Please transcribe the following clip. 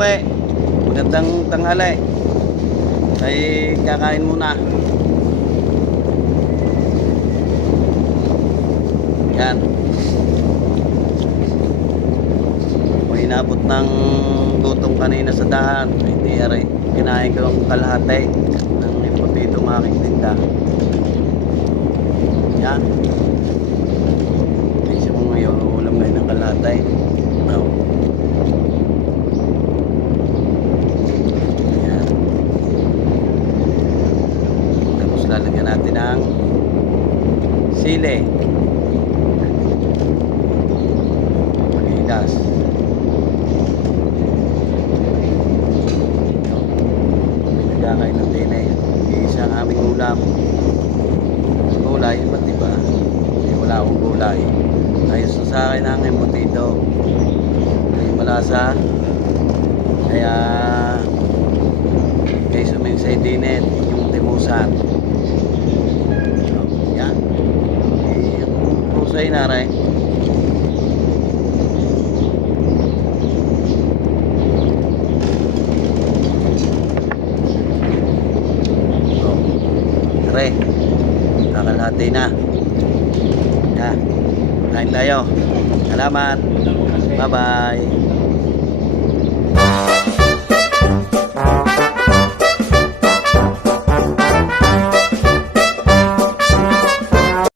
suki. Magandang tanghali. Ay kakain muna. Yan. May inabot ng gutom kanina sa daan. Hindi aray. Kinain ko ng kalahati ng ipotito ng aking tinda. Yan. Kasi mo ngayon, ulam ngayon ng kalahati. No. Yan. Tapos lalagyan natin ng sili. Pag-ilas. Nagkakain ng din eh. Isa ang aming ulam. Gulay, ba't diba? Wala akong gulay. Ayos na sa akin ang embutido. Ay malasa. Kaya kaysa may sardines, yung timusan. So, yan. Yung pusay na rin. So, re. Kakalahati na. Yan. Kain tayo. Salamat. Bye-bye.